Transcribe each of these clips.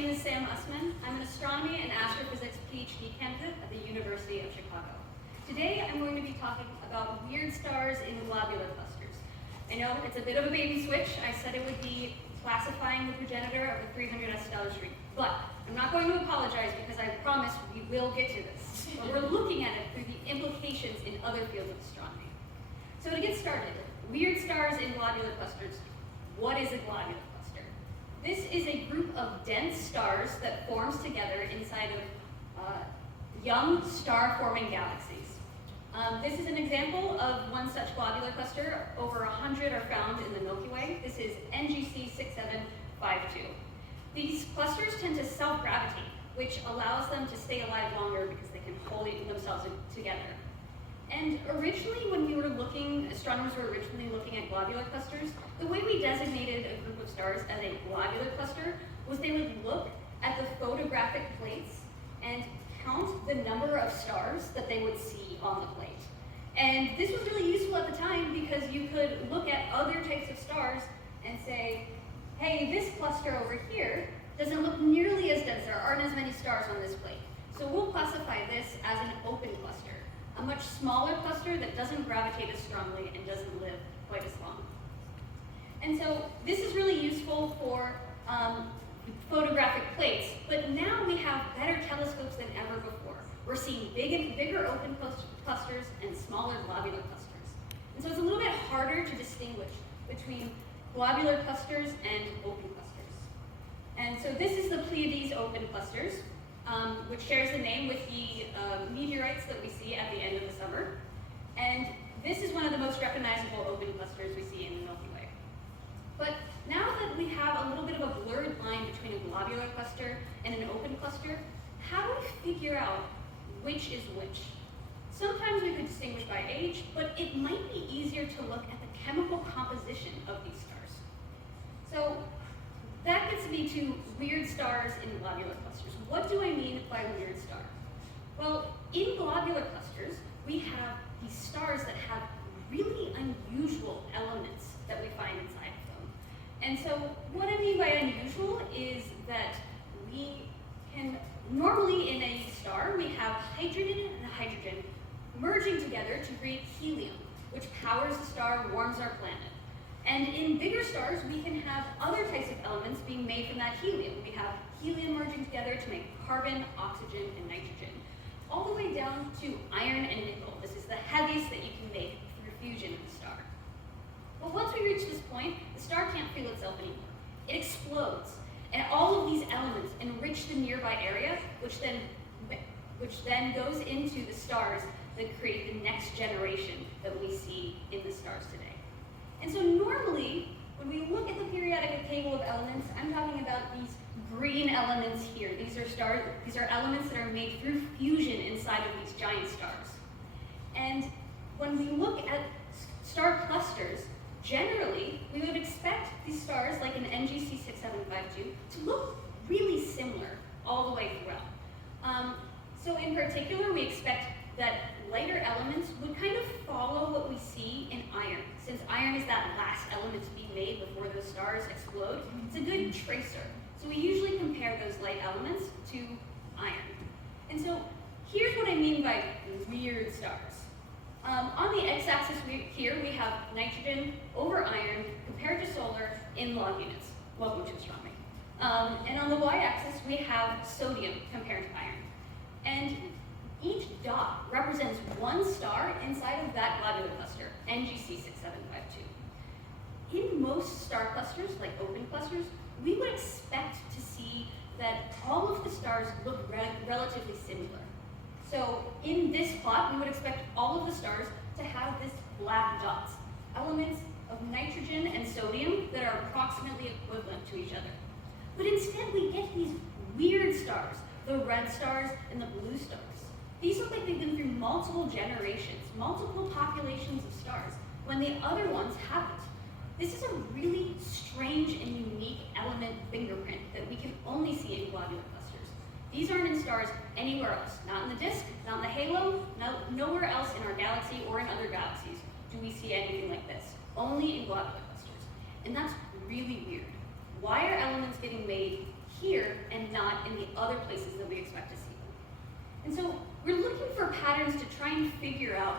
name is Sam Usman. I'm an astronomy and astrophysics PhD candidate at the University of Chicago. Today, I'm going to be talking about weird stars in globular clusters. I know it's a bit of a bait and switch. I said it would be classifying the progenitor of the 300S stellar stream, but I'm not going to apologize because I promise we will get to this. But we're looking at it through the implications in other fields of astronomy. So to get started, weird stars in globular clusters. What is a globular cluster? This is a group of dense stars that forms together inside of young star-forming galaxies. This is an example of one such globular cluster. Over 100 are found in the Milky Way. This is NGC 6752. These clusters tend to self-gravitate, which allows them to stay alive longer because they can hold themselves together. And originally, when we were astronomers were originally looking at globular clusters, the way we designated a group of stars as a globular cluster was they would look at the photographic plates and count the number of stars that they would see on the plate. And this was really useful at the time because you could look at other types of stars and say, hey, this cluster over here doesn't look nearly as dense. There aren't as many stars on this plate. So we'll classify this as an open cluster, a much smaller cluster that doesn't gravitate as strongly and doesn't live quite as long. And so this is really useful for photographic plates, but now we have better telescopes than ever before. We're seeing bigger open clusters and smaller globular clusters. And so it's a little bit harder to distinguish between globular clusters and open clusters. And so this is the Pleiades open clusters, which shares the name with the meteorites that we see at the end of the summer. And this is one of the most recognizable open clusters we see in the Milky Way. But now that we have a little bit of a blurred line between a globular cluster and an open cluster, how do we figure out which is which? Sometimes we could distinguish by age, but it might be easier to look at the chemical composition of these stars. So that gets me to weird stars in globular clusters. What do I mean by weird star? Well, in globular clusters, we have these stars that have really unusual elements that we find inside of them. And so what I mean by unusual is that we can, normally in a star, we have hydrogen and hydrogen merging together to create helium, which powers the star, warms our planet. And in bigger stars, we can have other types of elements being made from that helium. We have helium merging together to make carbon, oxygen, and nitrogen, all the way down to iron and nickel. This is the heaviest that you can make through fusion in the star. But once we reach this point, the star can't feel itself anymore. It explodes, and all of these elements enrich the nearby area, which then goes into the stars that create the next generation that we see in the stars today. And so normally, when we look at the periodic table of elements, I'm talking about these green elements here. These are elements that are made through fusion inside of these giant stars. And when we look at star clusters, generally, we would expect these stars, like an NGC 6752, to look really similar all the way throughout. So in particular, we expect that lighter elements would kind of follow what we see in iron. Since iron is that last element to be made before those stars explode, it's a good tracer. So we usually compare those light elements to iron. And so here's what I mean by weird stars. On the x-axis here, we have nitrogen over iron compared to solar in log units. Welcome to astronomy. And on the y-axis, we have sodium compared to iron. And each dot represents one star inside of that globular cluster, NGC 6752. In most star clusters, like open clusters, we would expect to see that all of the stars look relatively similar. So in this plot, we would expect all of the stars to have this black dots, elements of nitrogen and sodium that are approximately equivalent to each other. But instead, we get these weird stars, the red stars and the blue stars. These look like they've been through multiple generations, multiple populations of stars, when the other ones haven't. This is a really strange and unique element fingerprint that we can only see in globular clusters. These aren't in stars anywhere else, not in the disk, not in the halo, nowhere else in our galaxy or in other galaxies do we see anything like this, only in globular clusters. And that's really weird. Why are elements getting made here and not in the other places that we expect to see them. And so we're looking for patterns to try and figure out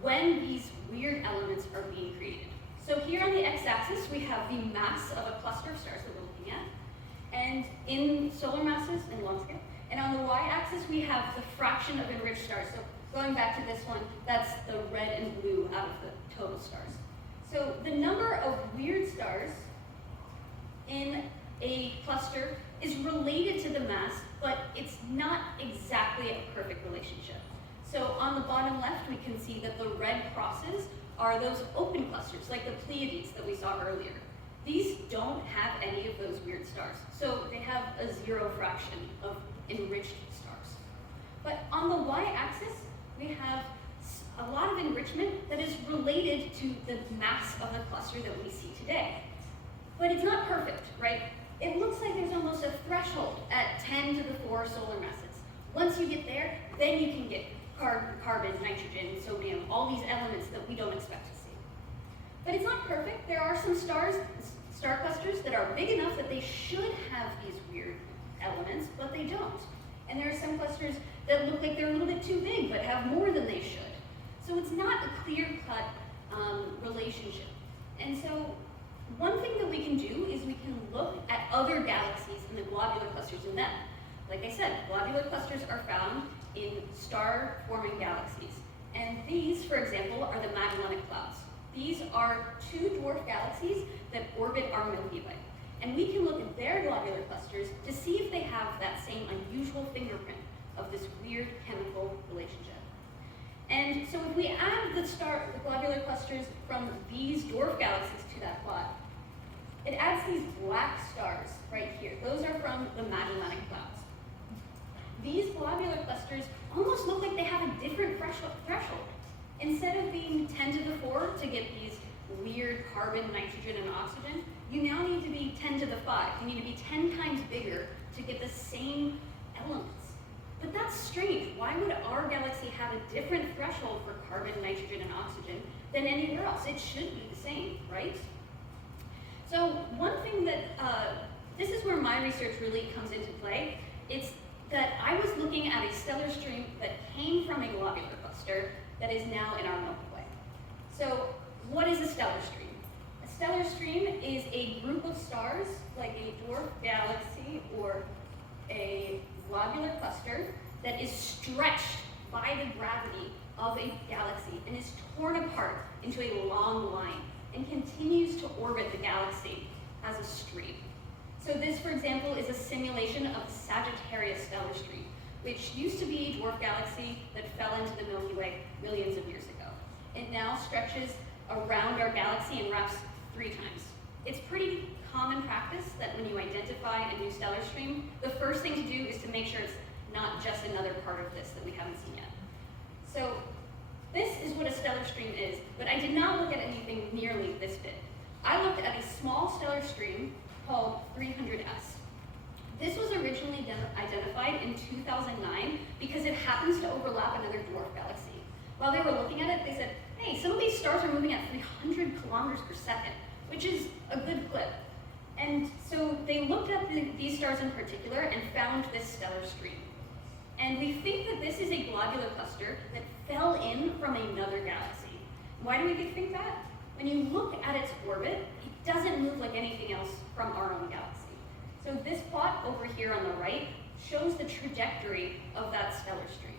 when these weird elements are being created. So here on the x-axis, we have the mass of a cluster of stars that we're looking at, and in solar masses and long scale. And on the y-axis, we have the fraction of enriched stars. So going back to this one, that's the red and blue out of the total stars. So the number of weird stars in a cluster is related to the mass, but it's not exactly a perfect relationship. So on the bottom left, we can see that the red crosses are those open clusters, like the Pleiades that we saw earlier. These don't have any of those weird stars, so they have a 0 fraction of enriched stars. But on the y-axis, we have a lot of enrichment that is related to the mass of the cluster that we see today. But it's not perfect, right? It looks like there's almost a threshold at 10 to the 4 solar masses. Once you get there, then you can get carbon, nitrogen, sodium, all these elements that we don't expect to see. But it's not perfect. There are some star clusters that are big enough that they should have these weird elements, but they don't. And there are some clusters that look like they're a little bit too big, but have more than they should. So it's not a clear-cut relationship. And so one thing that we can do is we can look at other galaxies and the globular clusters in them. Like I said, globular clusters are found in star-forming galaxies. And these, for example, are the Magellanic Clouds. These are 2 dwarf galaxies that orbit our Milky Way. And we can look at their globular clusters to see if they have that same unusual fingerprint of this weird chemical relationship. And so if we add the globular clusters from these dwarf galaxies to that plot, it adds these black stars right here. Those are from the Magellanic Clouds. These globular clusters almost look like they have a different threshold. Instead of being 10 to the 4 to get these weird carbon, nitrogen, and oxygen, you now need to be 10 to the 5. You need to be 10 times bigger to get the same elements. But that's strange. Why would our galaxy have a different threshold for carbon, nitrogen, and oxygen than anywhere else? It should be the same, right? So one thing that, this is where my research really comes into play. It's that I was looking at a stellar stream that came from a globular cluster that is now in our Milky Way. So what is a stellar stream? A stellar stream is a group of stars, like a dwarf galaxy or a globular cluster, that is stretched by the gravity of a galaxy and is torn apart into a long line and continues to orbit the galaxy as a stream. So this, for example, is a simulation of the Sagittarius stellar stream, which used to be a dwarf galaxy that fell into the Milky Way millions of years ago. It now stretches around our galaxy and wraps 3 times. It's pretty common practice that when you identify a new stellar stream, the first thing to do is to make sure it's not just another part of this that we haven't seen yet. So this is what a stellar stream is, but I did not look at anything nearly this big. I looked at a small stellar stream called 300S. This was originally identified in 2009 because it happens to overlap another dwarf galaxy. While they were looking at it, they said, hey, some of these stars are moving at 300 kilometers per second, which is a good clip. And so they looked at these stars in particular and found this stellar stream. And we think that this is a globular cluster that fell in from another galaxy. Why do we think that? When you look at its orbit, it doesn't move like anything else from our own galaxy. So this plot over here on the right shows the trajectory of that stellar stream.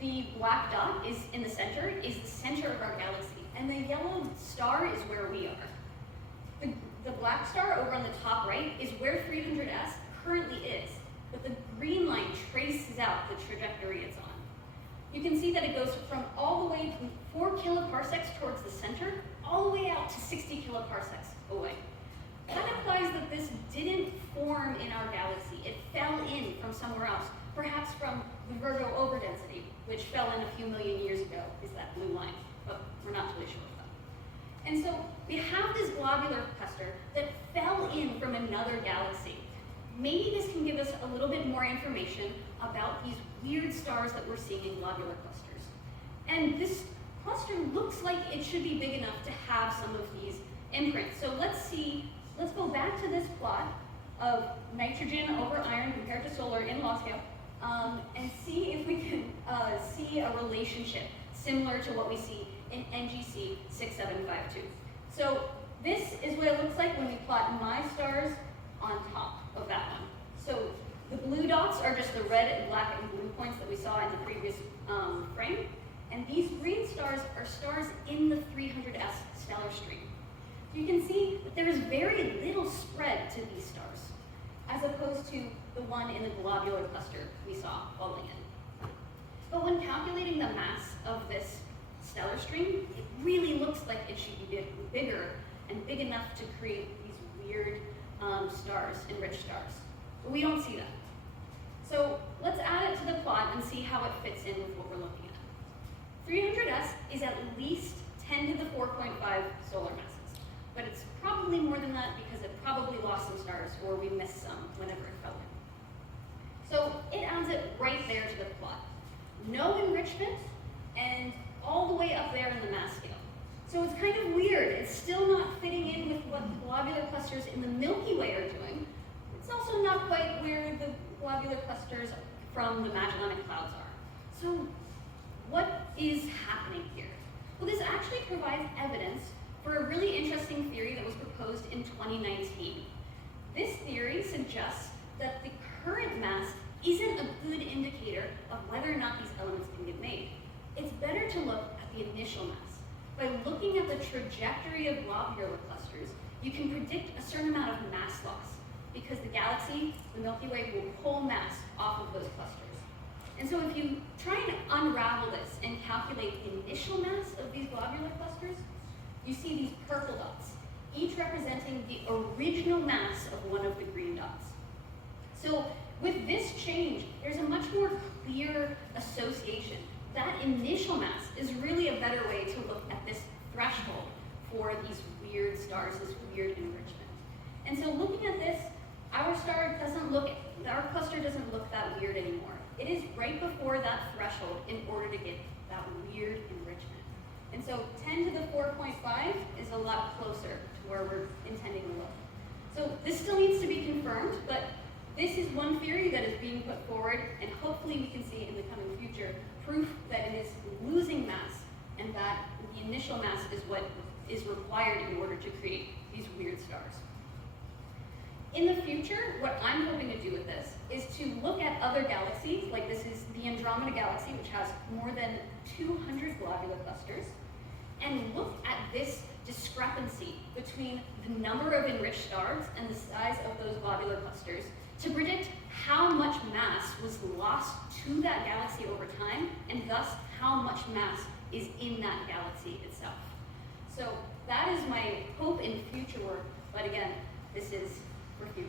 The black dot is in the center of our galaxy, and the yellow star is where we are. The black star over on the top right is where 300S currently is, but the green line traces out the trajectory it's on. You can see that it goes from all the way to 4 kiloparsecs towards the center, all the way out to 60 kiloparsecs away. That implies that this didn't form in our galaxy. It fell in from somewhere else, perhaps from the Virgo overdensity, which fell in a few million years ago, is that blue line, but we're not totally sure of that. And so we have this globular cluster that fell in from another galaxy. Maybe this can give us a little bit more information about these weird stars that we're seeing in globular clusters. And this cluster looks like it should be big enough to have some of these imprints. So let's go back to this plot of nitrogen over iron compared to solar in law scale, and see if we can see a relationship similar to what we see in NGC 6752. So this is what it looks like when we plot my stars on top of that one. So the blue dots are just the red and black and blue points that we saw in the previous frame. And these green stars are stars in the 300S stellar stream. You can see that there is very little spread to these stars, as opposed to the one in the globular cluster we saw falling in. But when calculating the mass of this stellar stream, it really looks like it should be bigger and big enough to create these weird stars, enriched stars. But we don't see that. So let's add it to the plot and see how it fits in with what we're looking at. 300S is at least 10 to the 4.5 solar masses, but it's probably more than that because it probably lost some stars or we missed some whenever it fell in. So it adds it right there to the plot. No enrichment and all the way up there in the mass scale. So it's kind of weird. It's still not fitting in with what the globular clusters in the Milky Way are doing. It's also not quite where the globular clusters from the Magellanic Clouds are. So what is happening here? Well, this actually provides evidence for a really interesting theory that was proposed in 2019. This theory suggests that the current mass isn't a good indicator of whether or not these elements can get made. It's better to look at the initial mass. By looking at the trajectory of globular clusters, you can predict a certain amount of mass loss because the galaxy, the Milky Way, will pull mass off of those clusters. And so if you try and unravel this and calculate the initial mass of these globular clusters, you see these purple dots, each representing the original mass of one of the green dots. So with this change, there's a much more clear association. That initial mass is really a better way to look at this threshold for these weird stars, this weird enrichment. And so looking at this, our cluster doesn't look that weird anymore. It is right before that threshold in order to get that weird enrichment. And so 10 to the 4.5 is a lot closer to where we're intending to look. So this still needs to be confirmed, but this is one theory that is being put forward, and hopefully we can see in the coming future proof that it is losing mass and that the initial mass is what is required in order to create these weird stars. In the future, what I'm hoping to do with this is to look at other galaxies, like this is the Andromeda Galaxy, which has more than 200 globular clusters, and look at this discrepancy between the number of enriched stars and the size of those globular clusters to predict how much mass was lost to that galaxy over time, and thus how much mass is in that galaxy itself. So that is my hope in future work, but again, this is for future.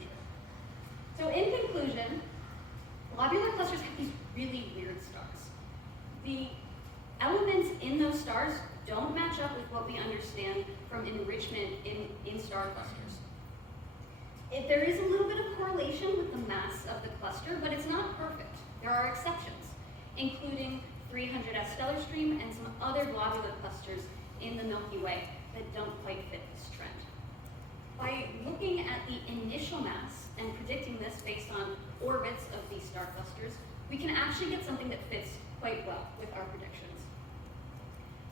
So in conclusion, globular clusters have these really weird stars. The elements in those stars don't match up with what we understand from enrichment in star clusters. There is a little bit of correlation with the mass of the cluster, but it's not perfect. There are exceptions, including 300S stellar stream and some other globular clusters in the Milky Way that don't quite fit this trend. By looking at the initial mass and predicting this based on orbits of these star clusters, we can actually get something that fits quite well with our predictions.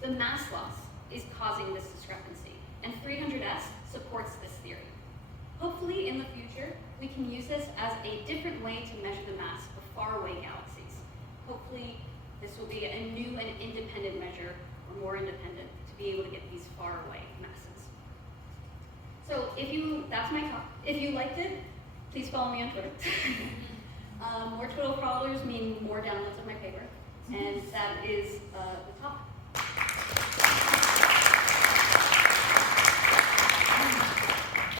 The mass loss is causing this discrepancy, and 300S supports this theory. Hopefully, in the future, we can use this as a different way to measure the mass of faraway galaxies. Hopefully, this will be a new and independent measure, or more independent, to be able to get these faraway masses. So that's my talk. If you liked it, please follow me on Twitter. More Twitter followers mean more downloads of my paper, and that is